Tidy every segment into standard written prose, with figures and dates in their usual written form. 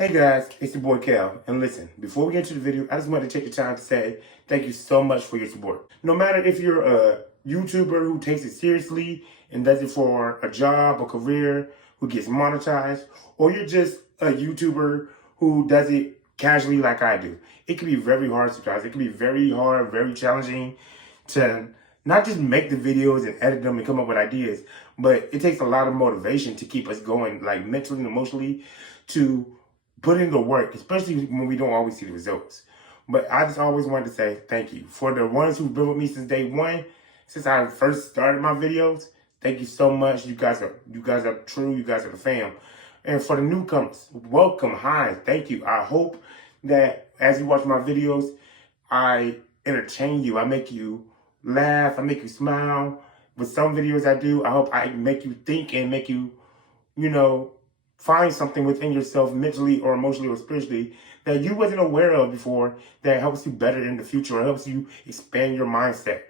Hey guys, it's your boy Cal, and listen, before we get into the video, I just want to take the time to say thank you so much for your support. No matter if you're a YouTuber who takes it seriously and does it for a job or career, who gets monetized, or you're just a YouTuber who does it casually like I do. It can be very hard sometimes. It can be very hard, very challenging to not just make the videos and edit them and come up with ideas, but it takes a lot of motivation to keep us going, like mentally and emotionally, to put in the work, especially when we don't always see the results. But I just always wanted to say thank you. For the ones who've been with me since day one, since I first started my videos, thank you so much. You guys are true. You guys are the fam. And for the newcomers, welcome, hi, thank you. I hope that as you watch my videos, I entertain you. I make you laugh. I make you smile. With some videos I do, I hope I make you think and make you, find something within yourself mentally or emotionally or spiritually that you wasn't aware of before that helps you better in the future or helps you expand your mindset.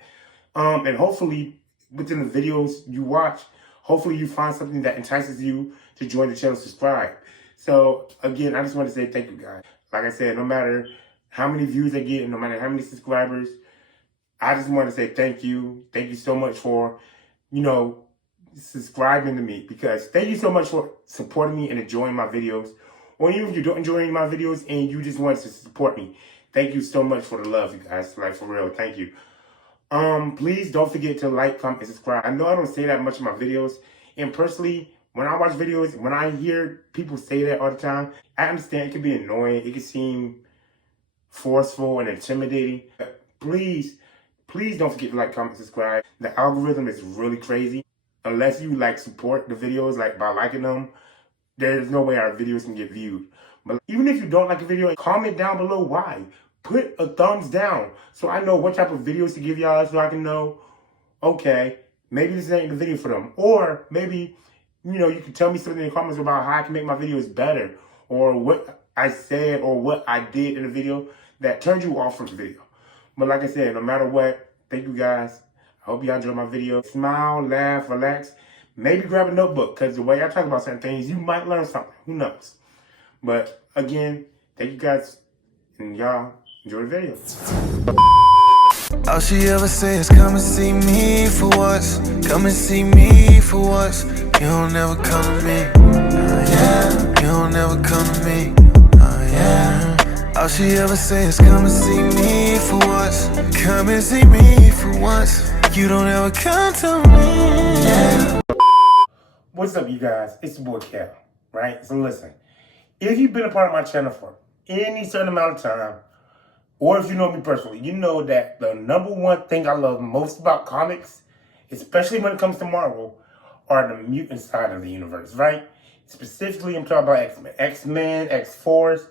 And hopefully within the videos you watch, hopefully you find something that entices you to join the channel, subscribe. So again, I just want to say thank you guys. Like I said, no matter how many views I get and no matter how many subscribers, I just want to say thank you. Thank you so much for, subscribing to me, because thank you so much for supporting me and enjoying my videos. Or even if you don't enjoy my videos and you just want to support me, thank you so much for the love, you guys. Like, for real, thank you. Please don't forget to like, comment, and subscribe. I know I don't say that much in my videos, and personally, when I watch videos, when I hear people say that all the time, I understand it can be annoying. It can seem forceful and intimidating. But please don't forget to like, comment, subscribe. The algorithm is really crazy. Unless you support the videos by liking them, there's no way our videos can get viewed. But even if you don't like a video, comment down below why. Put a thumbs down so I know what type of videos to give y'all, so I can know, okay, maybe this ain't the video for them. Or maybe, you can tell me something in the comments about how I can make my videos better, or what I said or what I did in the video that turned you off from the video. But like I said, no matter what, thank you guys. I hope y'all enjoy my video. Smile, laugh, relax. Maybe grab a notebook, because the way I talk about certain things, you might learn something. Who knows? But again, thank you guys, and y'all enjoy the video. All she ever say is come and see me for once. Come and see me for once. You don't ever come to me. Yeah. You don't ever come to me. Yeah. All she ever say is come and see me for once. Come and see me for once. You don't ever come to me. Yeah. What's up, you guys? It's your boy Cal, right? So listen, if you've been a part of my channel for any certain amount of time, or if you know me personally, you know that the number one thing I love most about comics, especially when it comes to Marvel, are the mutant side of the universe, right? Specifically, I'm talking about X-Men, X-Force,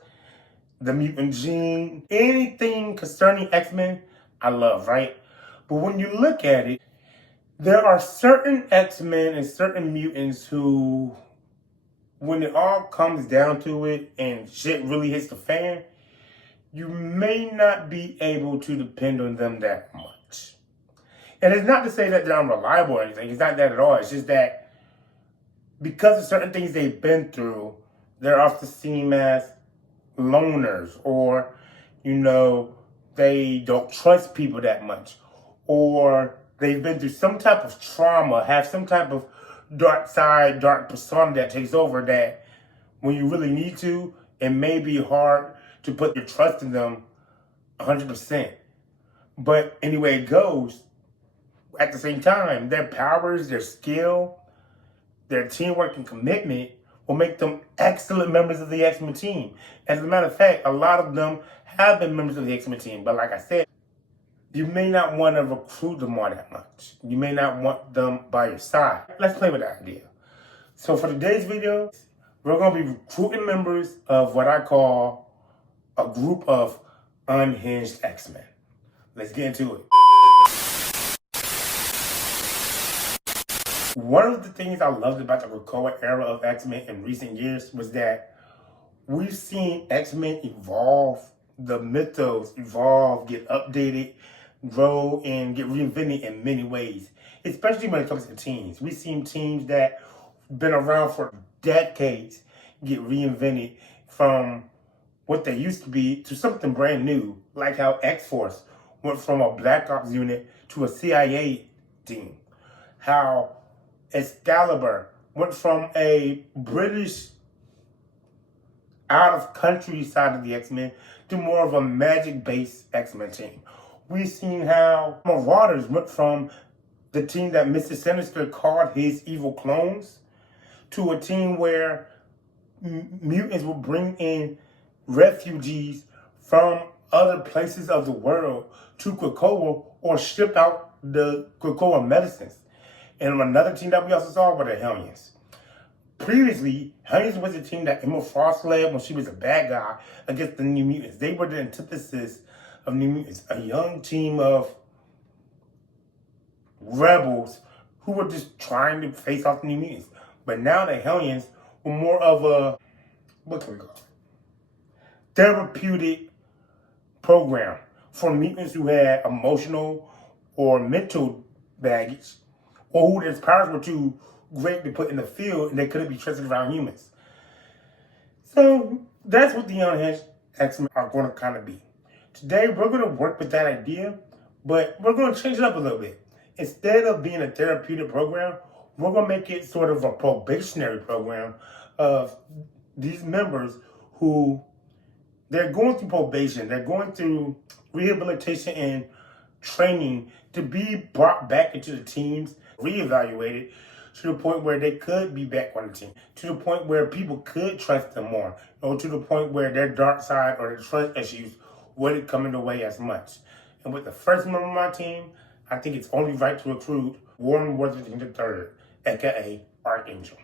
the mutant gene, anything concerning X-Men, I love, right? But when you look at it, there are certain X-Men and certain mutants who, when it all comes down to it and shit really hits the fan, you may not be able to depend on them that much. And it's not to say that they're unreliable or anything. It's not that at all. It's just that because of certain things they've been through, they're often seen as loners, or, they don't trust people that much, or they've been through some type of trauma, have some type of dark side, dark persona that takes over, that when you really need to, it may be hard to put your trust in them 100%. But anyway it goes, at the same time, their powers, their skill, their teamwork and commitment will make them excellent members of the X-Men team. As a matter of fact, a lot of them have been members of the X-Men team. But like I said, you may not want to recruit them all that much. You may not want them by your side. Let's play with that idea. So for today's video, we're going to be recruiting members of what I call a group of unhinged X-Men. Let's get into it. One of the things I loved about the Krakoa era of X-Men in recent years was that we've seen X-Men evolve, the mythos evolve, get updated, grow, and get reinvented in many ways, especially when it comes to teams. We've seen teams that been around for decades get reinvented from what they used to be to something brand new, like how X-Force went from a Black Ops unit to a CIA team. How Excalibur went from a British out-of-country side of the X-Men to more of a magic-based X-Men team. We've seen how Marauders went from the team that Mr. Sinister called his evil clones to a team where mutants will bring in refugees from other places of the world to Krakoa or ship out the Krakoa medicines. And another team that we also saw were the Hellions. Previously, Hellions was a team that Emma Frost led when she was a bad guy against the New Mutants. They were the antithesis of New Mutants, a young team of rebels who were just trying to face off the New Mutants. But now the Hellions were more of a, what can we call it? Therapeutic program for mutants who had emotional or mental baggage, or who their powers were too great to put in the field and they couldn't be trusted around humans. So that's what the unhinged X-Men are going to kind of be. Today we're going to work with that idea, but we're going to change it up a little bit. Instead of being a therapeutic program, we're going to make it sort of a probationary program of these members who they're going through probation, they're going through rehabilitation and training to be brought back into the teams, reevaluated to the point where they could be back on the team, to the point where people could trust them more, or to the point where their dark side or their trust issues wouldn't come in the way as much. And with the first member of my team, I think it's only right to recruit Worthington III, aka Archangel.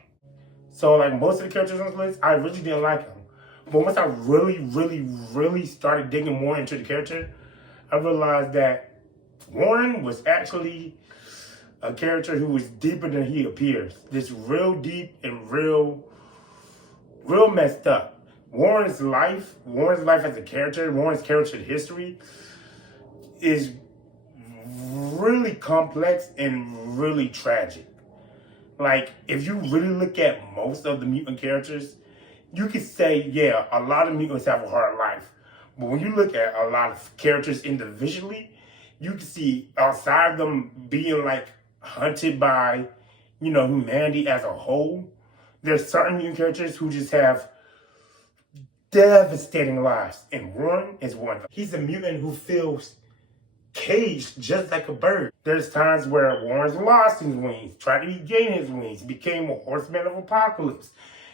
So like most of the characters on this list, I really didn't like him. But once I really started digging more into the character, I realized that Warren was actually a character who was deeper than he appears. Just real deep and real messed up. Warren's life as a character, Warren's character history is really complex and really tragic. Like, if you really look at most of the mutant characters, you could say, yeah, a lot of mutants have a hard life. But when you look at a lot of characters individually, you can see outside of them being like hunted by, humanity as a whole, there's certain mutant characters who just have devastating lives. And Warren is one of them. He's a mutant who feels caged just like a bird. There's times where Warren's lost his wings, tried to regain his wings, became a horseman of apocalypse.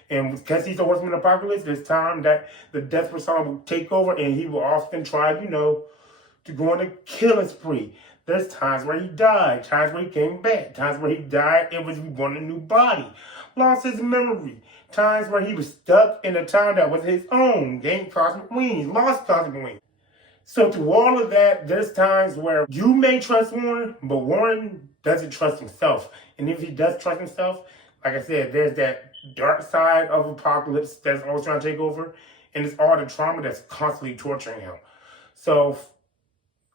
And because he's a horseman of apocalypse, there's time that the death persona will take over and he will often try, to go on a killing spree. There's times where he died, times where he came back, times where he died and was reborn in a new body, lost his memory, times where he was stuck in a time that was his own, gained cosmic wings, lost cosmic wings. So through all of that, there's times where you may trust Warren, but Warren doesn't trust himself. And if he does trust himself, like I said, there's that dark side of apocalypse that's always trying to take over, and it's all the trauma that's constantly torturing him. So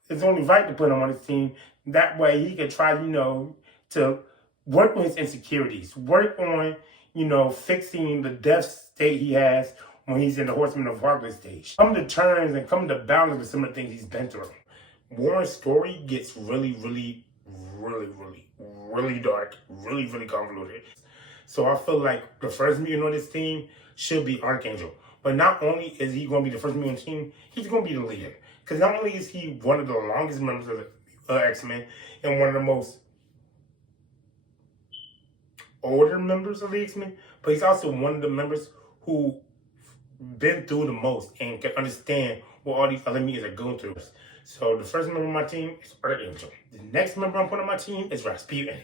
it's only right to put him on his team. That way he can try, to work on his insecurities, work on, fixing the death state he has when he's in the Horseman of Apocalypse stage. Come to terms and come to balance with some of the things he's been through. Warren's story gets really dark, really convoluted. So I feel like the first mutant on this team should be Archangel. But not only is he going to be the first mutant team, he's going to be the leader. Because not only is he one of the longest members of the X-Men and one of the most older members of the X-Men, but he's also one of the members who been through the most and can understand what all these other mutants are going through. So the first member of my team is Archangel. The next member I'm putting on my team is Rasputin.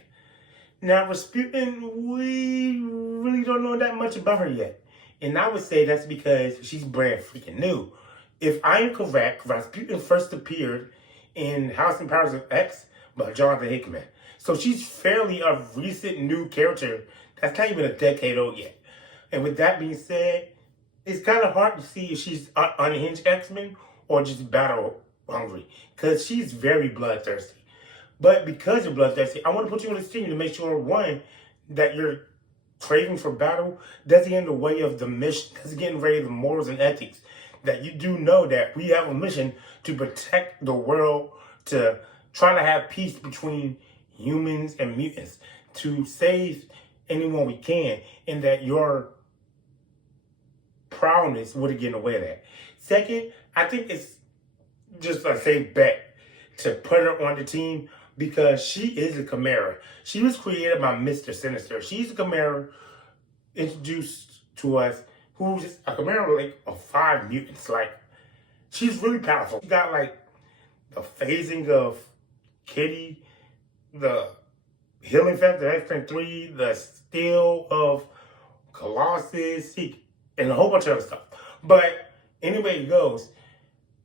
Now Rasputin, we really don't know that much about her yet. And I would say that's because she's brand freaking new. If I am correct, Rasputin first appeared in House and Powers of X by Jonathan Hickman. So she's fairly a recent new character that's not even a decade old yet. And with that being said, it's kind of hard to see if she's unhinged X-Men or just battle hungry, because she's very bloodthirsty. But because you're bloodthirsty, I want to put you on this team to make sure, one, that you're craving for battle doesn't get in the way of the mission, doesn't get in the way of the morals and ethics. That you do know that we have a mission to protect the world, to try to have peace between humans and mutants, to save anyone we can, and that your proudness wouldn't get in the way of that. Second, I think it's just a safe bet to put her on the team because she is a chimera. She was created by Mr.sinisters. She's a chimera introduced to us who's just a chimera like of 5 mutants. Like, she's really powerful. She got like the phasing of Kitty, the healing factor xmen 3, the steel of Colossus, and a whole bunch of other stuff. But anyway it goes,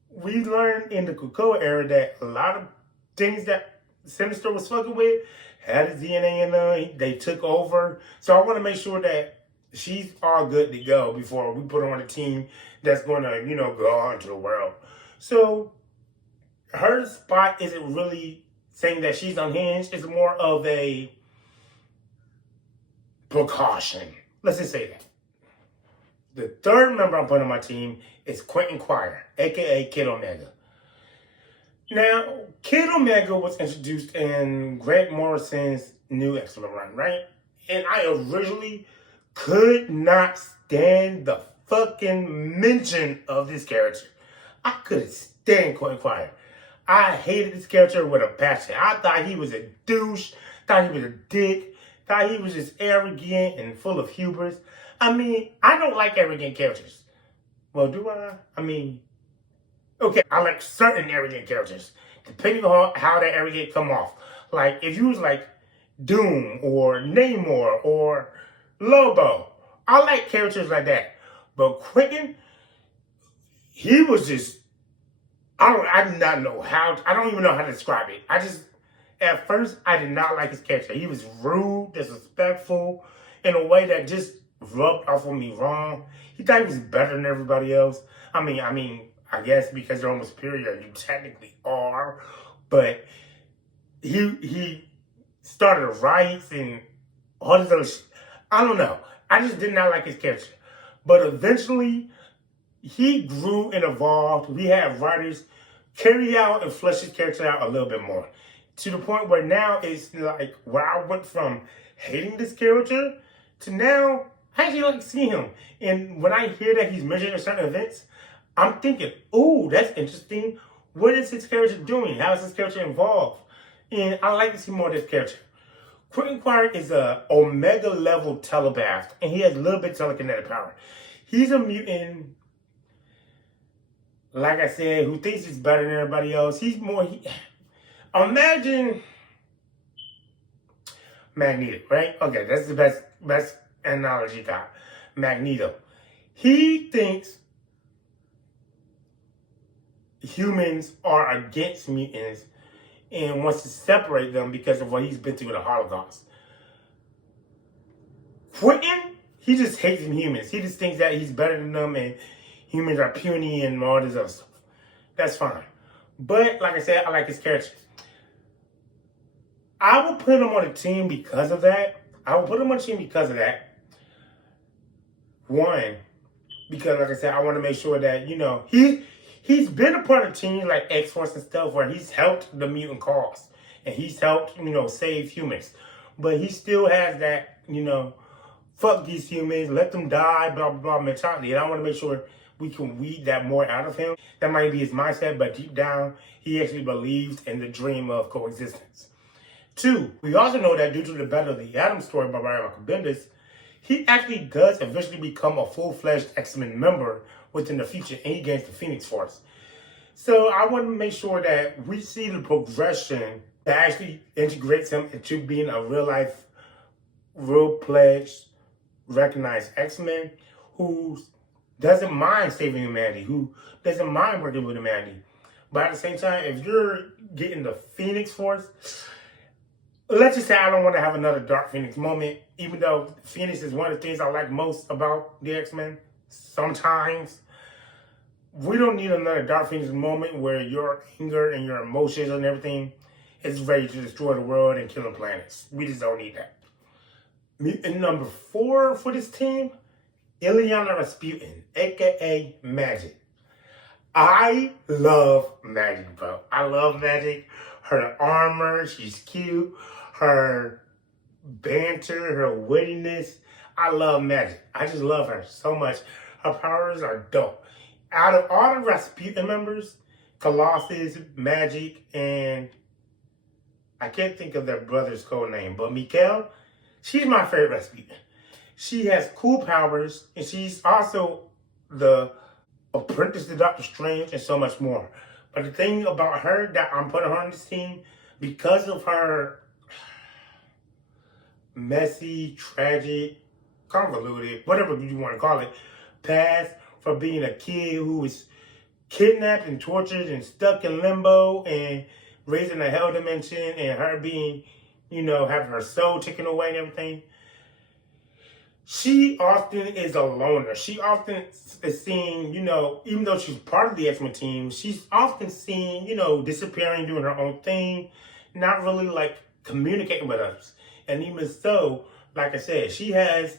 we learned in the Krakoa era that a lot of things that Sinister was fucking with had his DNA in them. They took over. So I want to make sure that she's all good to go before we put her on a team that's going to, you know, go on to the world. So her spot isn't really saying that she's unhinged. It's more of a precaution. Let's just say that. The third member I'm putting on my team is Quentin Quire, a.k.a. Kid Omega. Now, Kid Omega was introduced in Grant Morrison's new X-Men run, right? And I originally could not stand the fucking mention of this character. I couldn't stand Quentin Quire. I hated this character with a passion. I thought he was a douche, thought he was a dick, thought he was just arrogant and full of hubris. I mean, I don't like arrogant characters. Well, do I? I mean, okay, I like certain arrogant characters, depending on how that arrogant come off. Like, if you was like Doom or Namor or Lobo, I like characters like that. But Quentin, he was just, I do not know how, I don't even know how to describe it. At first, I did not like his character. He was rude, disrespectful, in a way that just rubbed off on me wrong. He thought he was better than everybody else. I mean, I guess because you're almost superior, you technically are. But he started riots and all this other shit. I don't know. I just did not like his character. But eventually, he grew and evolved. We had writers carry out and flesh his character out a little bit more. To the point where now it's like, where I went from hating this character to now, I actually like seeing him. And when I hear that he's mentioned in certain events, I'm thinking, ooh, that's interesting. What is his character doing? How is his character involved? And I like to see more of this character. Quentin Quire is a Omega level telepath, and he has a little bit of telekinetic power. He's a mutant, like I said, who thinks he's better than everybody else. He's more, imagine Magneto, right? Okay, that's the best analogy got. Magneto. He thinks humans are against mutants and wants to separate them because of what he's been through in the Holocaust. Quentin, he just hates humans. He just thinks that he's better than them and humans are puny and all this other stuff. That's fine. But, like I said, I like his character. I will put him on a team because of that. One, because, like I said, I want to make sure that, you know, he's been a part of teams like X-Force and stuff where he's helped the mutant cause. And he's helped, you know, save humans. But he still has that, you know, fuck these humans, let them die, blah, blah, blah mentality. And I want to make sure we can weed that more out of him. That might be his mindset, but deep down, he actually believes in the dream of coexistence. 2, we also know that due to the Battle of the Atom story by Brian Michael Bendis, he actually does eventually become a full-fledged X-Men member within the future, and he gains the Phoenix Force. So I want to make sure that we see the progression that actually integrates him into being a real-life, real-pledged, recognized X-Men who doesn't mind saving humanity, who doesn't mind working with humanity. But at the same time, if you're getting the Phoenix Force, let's just say I don't want to have another Dark Phoenix moment, even though Phoenix is one of the things I like most about the X-Men. Sometimes we don't need another Dark Phoenix moment where your anger and your emotions and everything is ready to destroy the world and killing planets. We just don't need that. Mutant number 4 for this team, Illyana Rasputin, aka Magik. I love Magik, bro. I love Magik. Her armor, she's cute. Her banter, her wittiness. I love Magik. I just love her so much. Her powers are dope. Out of all the Rasputin members, Colossus, Magik, and I can't think of their brother's code name, but Mikhail, she's my favorite Rasputin. She has cool powers, and she's also the apprentice to Doctor Strange and so much more. But the thing about her that I'm putting her on this team, because of her messy, tragic, convoluted, whatever you want to call it, past for being a kid who was kidnapped and tortured and stuck in limbo and raised in a hell dimension, and her being, having her soul taken away and everything. She often is a loner. She often is seen, even though she's part of the X-Men team, she's often seen, disappearing, doing her own thing, not really like communicating with others. And even so, like I said, she has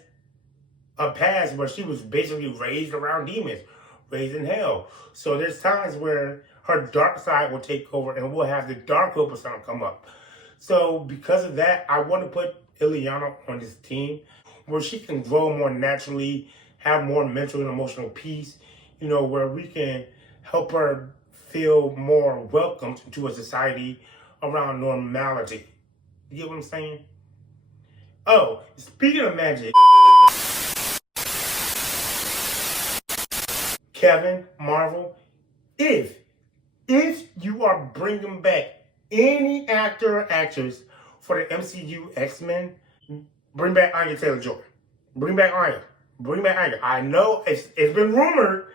a past where she was basically raised around demons, raised in hell. So there's times where her dark side will take over and we'll have the dark hope persona come up. So because of that, I want to put Illyana on this team where she can grow more naturally, have more mental and emotional peace, where we can help her feel more welcomed into a society around normality. You get what I'm saying? Oh, speaking of Magik, Kevin, Marvel, if you are bringing back any actor or actress for the MCU X-Men, bring back Anya Taylor-Joy. Bring back Anya. Bring back Anya. I know it's been rumored.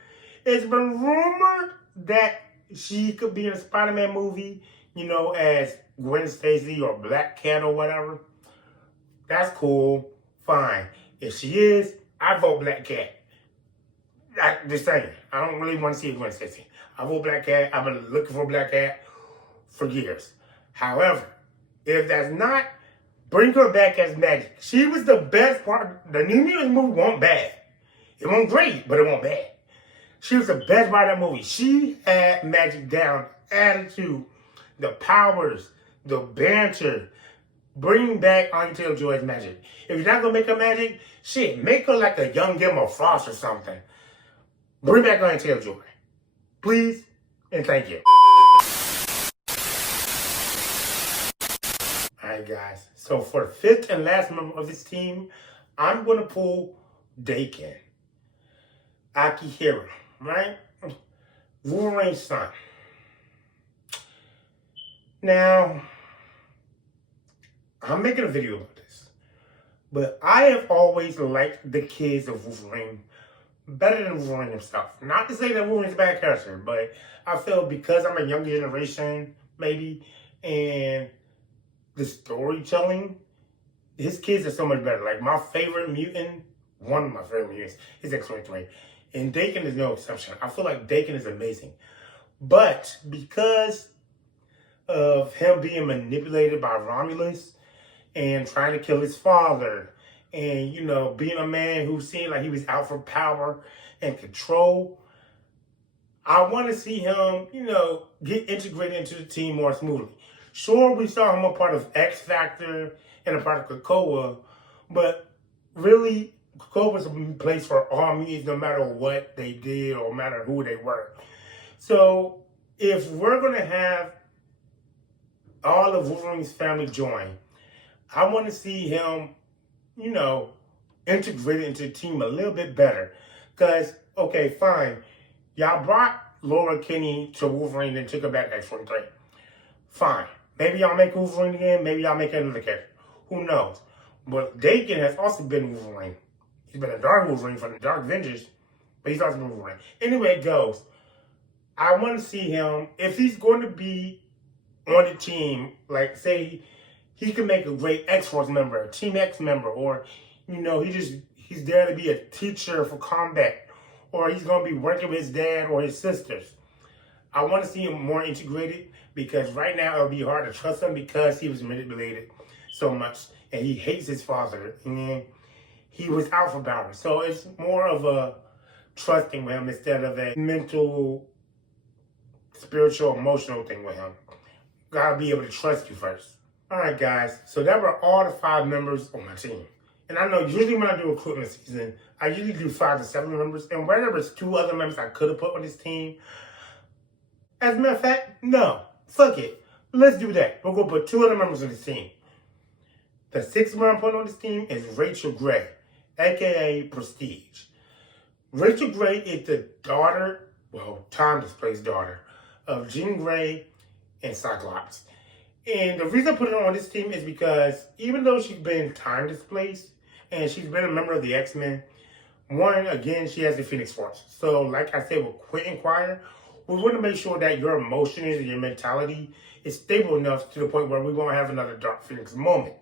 It's been rumored that she could be in a Spider-Man movie, as Gwen Stacy or Black Cat or whatever. That's cool. Fine. If she is, I vote Black Cat. Just saying. I don't really want to see Gwen Stacy. I vote Black Cat. I've been looking for Black Cat for years. However, if that's not, bring her back as Magik. She was the best part. The New Mutants movie wasn't bad. It wasn't great, but it wasn't bad. She was the best part of that movie. She had Magik down, attitude, the powers, the banter. Bring back Anya Taylor-Joy as Magik. If you're not going to make her Magik, shit, make her like a young Emma Frost or something. Bring back Anya Taylor-Joy. Please, and thank you. Alright guys, so for the fifth and last member of this team, I'm going to pull Daken. Akihiro, right? Wolverine's son. Now, I'm making a video about this, but I have always liked the kids of Wolverine better than Wolverine himself. Not to say that Wolverine's a bad character, but I feel because I'm a younger generation, maybe, and the storytelling, his kids are so much better. Like my favorite mutant, one of my favorite mutants, is X-Men, and Daken is no exception. I feel like Daken is amazing, but because of him being manipulated by Romulus and trying to kill his father, and, being a man who seemed like he was out for power and control, I want to see him, get integrated into the team more smoothly. Sure, we saw him a part of X Factor and a part of Krakoa, but really, Krakoa was a place for all mutants no matter what they did or no matter who they were. So, if we're going to have all of Wolverine's family join, I want to see him integrated into the team a little bit better. Because, okay, fine. Y'all brought Laura Kinney to Wolverine and took her back to X-23. Fine. Maybe y'all make Wolverine again. Maybe y'all make another character. Who knows? But Daken has also been Wolverine. He's been a Dark Wolverine from the Dark Avengers, but he's also been Wolverine. Anyway, it goes. I want to see him, if he's going to be on the team, like, say, he can make a great X-Force member, a Team X member, or, he's there to be a teacher for combat, or he's going to be working with his dad or his sisters. I want to see him more integrated because right now it'll be hard to trust him because he was manipulated so much and he hates his father, and he was out for battle. So it's more of a trusting with him instead of a mental, spiritual, emotional thing with him. Gotta be able to trust you first. Alright guys, so that were all the 5 members on my team. And I know usually when I do recruitment season, I usually do 5 to 7 members. And where there was 2 other members I could have put on this team, as a matter of fact, no. Fuck it. Let's do that. We're going to put 2 other members on this team. The 6th member I'm putting on this team is Rachel Gray, a.k.a. Prestige. Rachel Gray is the daughter, well, time displaced daughter, of Jean Grey and Cyclops. And the reason I put her on this team is because even though she's been time displaced and she's been a member of the X-Men, one, again, she has the Phoenix Force. So like I said with Quentin Quire, we want to make sure that your emotions and your mentality is stable enough to the point where we won't have another Dark Phoenix moment.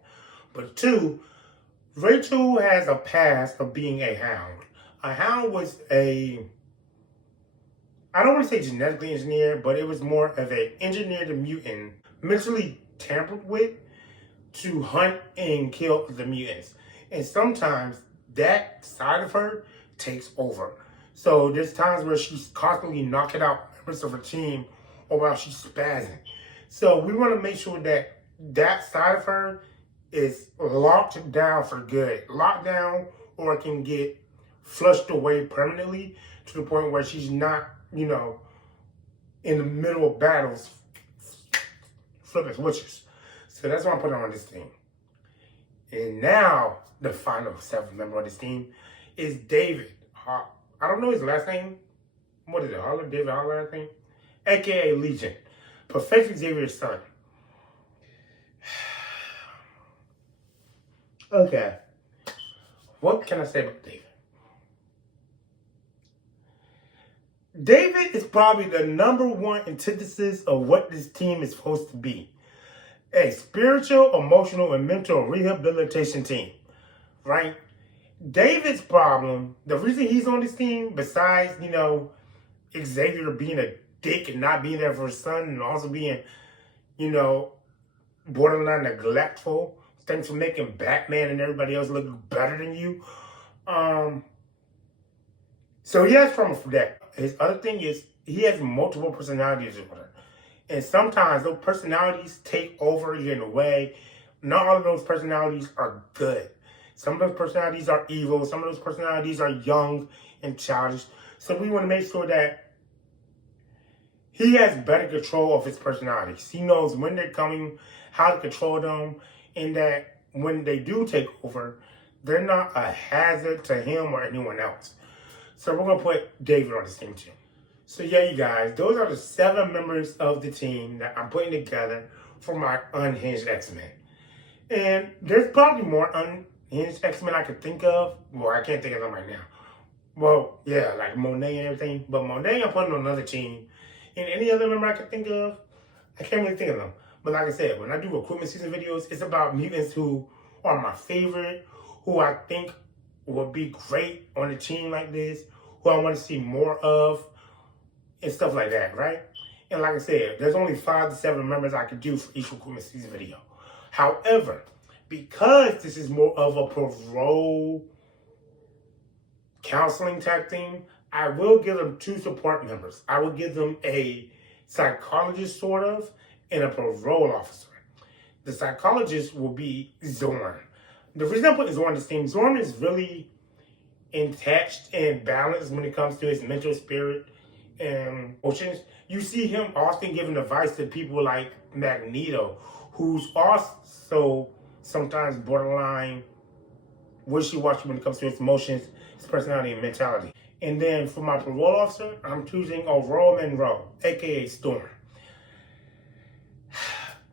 But 2, Rachel has a past of being a hound. A hound was I don't want to say genetically engineered, but it was more of an engineered mutant, mentally tampered with to hunt and kill the mutants. And sometimes that side of her takes over. So there's times where she's constantly knocking out members of her team or while she's spazzing. So we want to make sure that that side of her is locked down for good. Locked down, or it can get flushed away permanently to the point where she's not, you know, in the middle of battles flipping switches. So that's why I'm putting on this team. And now the final 7th member of this team is David. I don't know his last name. What is it? Holler? David Holler, I think. A.k.a. Legion. Professor Xavier's son. Okay. What can I say about David? David is probably the #1 antithesis of what this team is supposed to be. A spiritual, emotional, and mental rehabilitation team. Right? David's problem, the reason he's on this team, besides, you know, Xavier being a dick and not being there for his son and also being, you know, borderline neglectful, thanks for making Batman and everybody else look better than you. So he has trauma for that. His other thing is he has multiple personality disorder. And sometimes those personalities take over in a way. Not all of those personalities are good. Some of those personalities are evil. Some of those personalities are young and childish. So we want to make sure that he has better control of his personalities. He knows when they're coming, how to control them, and that when they do take over, they're not a hazard to him or anyone else. So we're going to put David on this team too. So yeah, you guys, those are the 7 members of the team that I'm putting together for my unhinged X-Men. And there's probably more unhinged X-Men I could think of. Well, I can't think of them right now. Well, yeah, like Monet and everything. But Monet, I'm putting on another team. And any other member I could think of, I can't really think of them. But like I said, when I do recruitment season videos, it's about mutants who are my favorite, who I think would be great on a team like this, who I want to see more of, and stuff like that, right? And like I said, there's only 5 to 7 members I could do for each recruitment season video. However, because this is more of a parole counseling type thing, I will give them 2 support members. I will give them a psychologist, sort of, and a parole officer. The psychologist will be Xorn. The reason I put Xorn on this team, Xorn is really attached and balanced when it comes to his mental spirit and emotions. You see him often giving advice to people like Magneto, who's also sometimes borderline wishy-washy when it comes to his emotions, his personality, and mentality. And then for my parole officer, I'm choosing Ororo Munroe, aka Storm.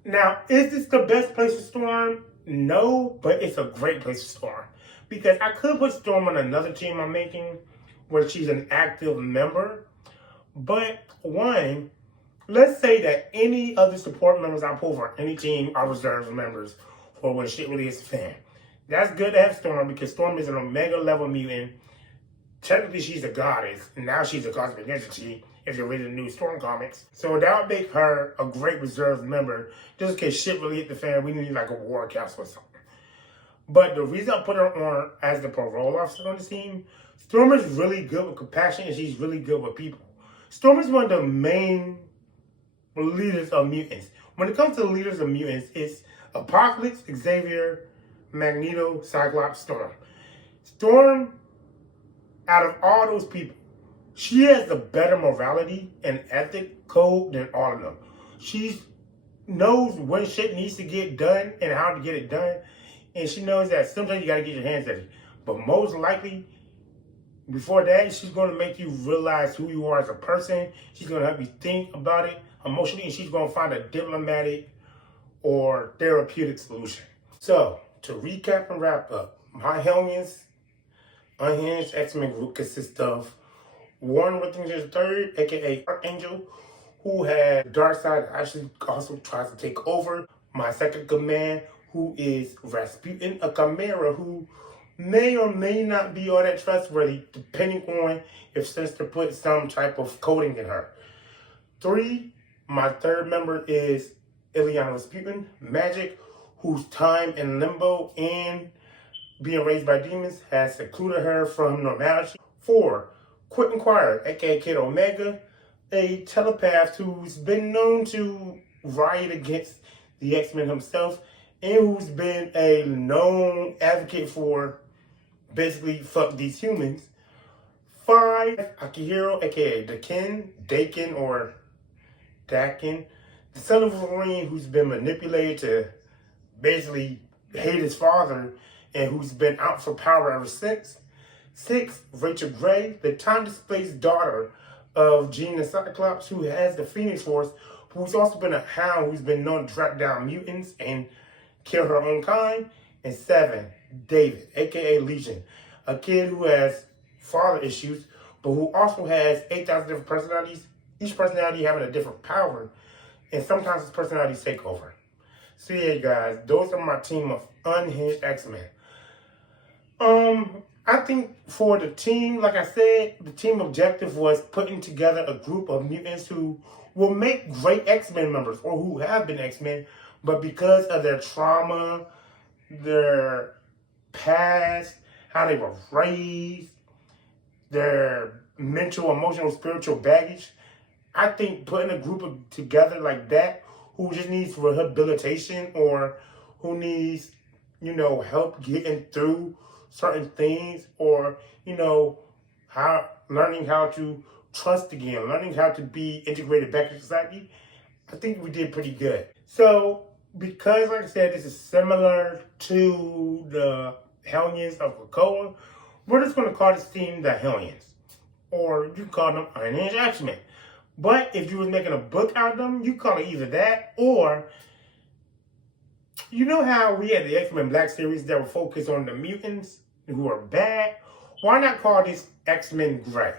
Now, is this the best place to Storm? No, but it's a great place to Storm. Because I could put Storm on another team I'm making where she's an active member. But one, let's say that any other support members I pull for any team are reserve members for when shit really hits the fan. That's good to have Storm because Storm is an Omega level mutant. Technically, she's a goddess, and now she's a cosmic entity if you're reading the new Storm comics. So that would make her a great reserve member, just in case shit really hit the fan. We need like a war council or something. But the reason I put her on as the parole officer on the team, Storm is really good with compassion and she's really good with people. Storm is one of the main leaders of mutants. When it comes to the leaders of mutants, it's Apocalypse, Xavier, Magneto, Cyclops, Storm. Storm, out of all those people, she has the better morality and ethic code than all of them. She knows when shit needs to get done and how to get it done. And she knows that sometimes you got to get your hands dirty. But most likely, before that, she's going to make you realize who you are as a person. She's going to help you think about it emotionally. And she's going to find a diplomatic or therapeutic solution. So, to recap and wrap up, my hellions, unhinged X-Men group consists of Worthington III, aka Archangel, who had dark side, actually also tries to take over. My second command, who is Rasputin, a chimera who may or may not be all that trustworthy, depending on if Sinister put some type of coding in her. 3, my third member is Illyana Rasputin, magik, whose time in limbo and being raised by demons has secluded her from normality. 4, Quentin Quire, aka Kid Omega, a telepath who's been known to riot against the X-Men himself and who's been a known advocate for basically fuck these humans. 5, Akihiro, aka daken or daken, the son of Wolverine who's been manipulated to basically hate his father and who's been out for power ever since. 6, Rachel Gray, the time-displaced daughter of Jean the Cyclops, who has the Phoenix Force, who's also been a hound who's been known to track down mutants and kill her own kind. And 7, David, aka Legion, a kid who has father issues, but who also has 8,000 different personalities, each personality having a different power, and sometimes his personalities take over. So yeah, guys, those are my team of unhinged X-Men. I think for the team, like I said, the team objective was putting together a group of mutants who will make great X-Men members or who have been X-Men, but because of their trauma, their past, how they were raised, their mental, emotional, spiritual baggage, I think putting a group together like that who just needs rehabilitation or who needs, help getting through certain things or, learning how to trust again, learning how to be integrated back into society, I think we did pretty good. So, because, like I said, this is similar to the Hellions of Krakoa, we're just going to call this team the Hellions. Or you can call them Unhinged X-Men. But if you was making a book out of them, you call it either that or, you know how we had the X-Men Black series that were focused on the mutants who are bad? Why not call this X-Men Gray?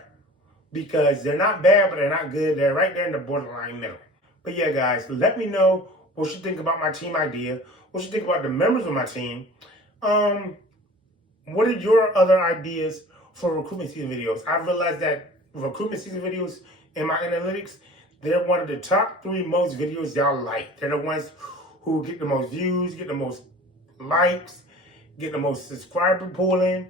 Because they're not bad, but they're not good. They're right there in the borderline middle. But yeah, guys, let me know what you think about my team idea. What you think about the members of my team. What are your other ideas for recruitment season videos? I realized that recruitment season videos in my analytics, they're one of the top 3 most videos y'all like. They're the ones who get the most views, get the most likes, get the most subscriber pooling.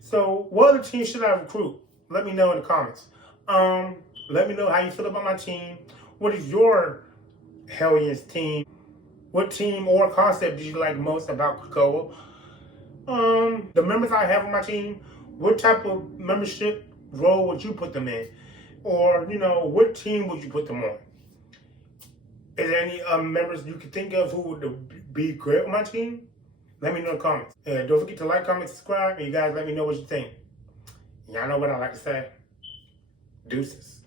So what other team should I recruit? Let me know in the comments. Let me know how you feel about my team. What is your Hellions team? What team or concept did you like most about Krakoa? The members I have on my team, what type of membership role would you put them in? Or, what team would you put them on? Is there any members you could think of who would be great on my team? Let me know in the comments. And don't forget to like, comment, subscribe, and you guys let me know what you think. Y'all know what I like to say. Deuces.